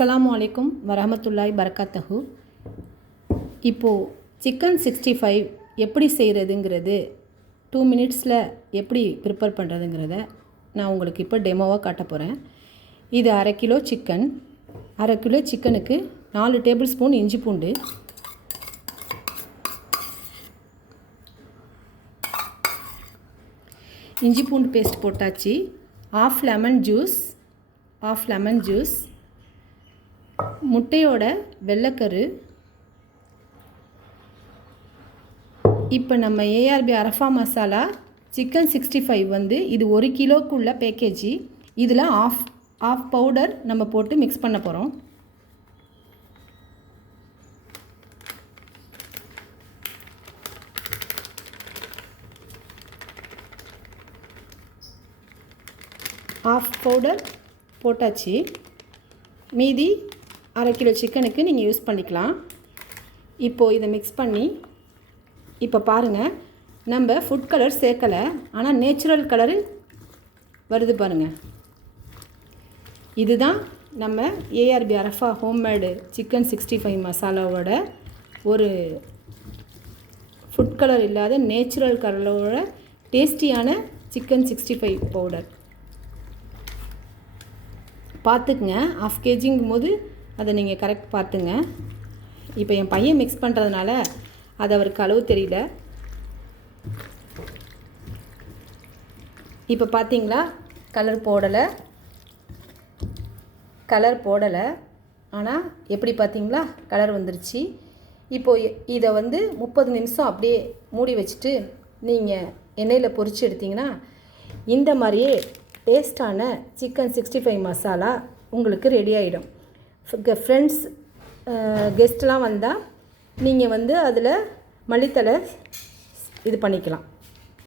அஸ்ஸலாமு அலைக்கும் வரஹமத்துல்லாஹி பரக்காத்தஹு. இப்போது சிக்கன் 65 எப்படி செய்கிறதுங்கிறது 2 மினிட்ஸில் எப்படி ப்ரிப்பேர் பண்ணுறதுங்கிறத நான் உங்களுக்கு இப்போ டெமோவாக காட்ட போகிறேன். இது 1/2 கிலோ சிக்கன். 1/2 கிலோ சிக்கனுக்கு 4 டேபிள் ஸ்பூன் இஞ்சி பூண்டு, இஞ்சி பூண்டு பேஸ்ட் போட்டாச்சு. ஆஃப் லெமன் ஜூஸ், முட்டையோட வெள்ளைக்கரு. இப்போ நம்ம ஏஆர்பி அரஃபா மசாலா சிக்கன் 65 வந்து இது 1 கிலோக்குள்ள பேக்கேஜி. இதில் ஆஃப் பவுடர் நம்ம போட்டு மிக்ஸ் பண்ண போகிறோம். ஆஃப் பவுடர் போட்டாச்சு. மீதி 1/2 கிலோ சிக்கனுக்கு நீங்கள் யூஸ் பண்ணிக்கலாம். இப்போது இதை மிக்ஸ் பண்ணி இப்போ பாருங்கள், நம்ம ஃபுட் கலர் சேர்க்கலை, ஆனால் நேச்சுரல் கலரு வருது பாருங்கள். இதுதான் நம்ம ஏஆர்பி அரஃபா ஹோம்மேடு சிக்கன் 65 மசாலாவோட ஒரு ஃபுட் கலர் இல்லாத நேச்சுரல் கலரோட டேஸ்டியான சிக்கன் 65 பவுடர். பார்த்துக்குங்க, 1/2 கேஜிங்கும் போது அதை நீங்கள் கரெக்ட் பார்த்துங்க. இப்போ என் பையன் மிக்ஸ் பண்ணுறதுனால அது அவருக்கு அளவு தெரியல. இப்போ பார்த்தீங்களா, கலர் போடலை, ஆனால் எப்படி பார்த்தீங்களா கலர் வந்துருச்சு. இப்போது இதை வந்து 30 நிமிஷம் அப்படியே மூடி வச்சுட்டு நீங்கள் எண்ணெயில் பொரித்து எடுத்திங்கன்னா இந்த மாதிரியே டேஸ்டான சிக்கன் 65 மசாலா உங்களுக்கு ரெடி ஆகிடும். ஃப்ரெண்ட்ஸ் கெஸ்ட்லாம் வந்தால் நீங்கள் வந்து அதில் மல்லித்தழை இது பண்ணிக்கலாம்.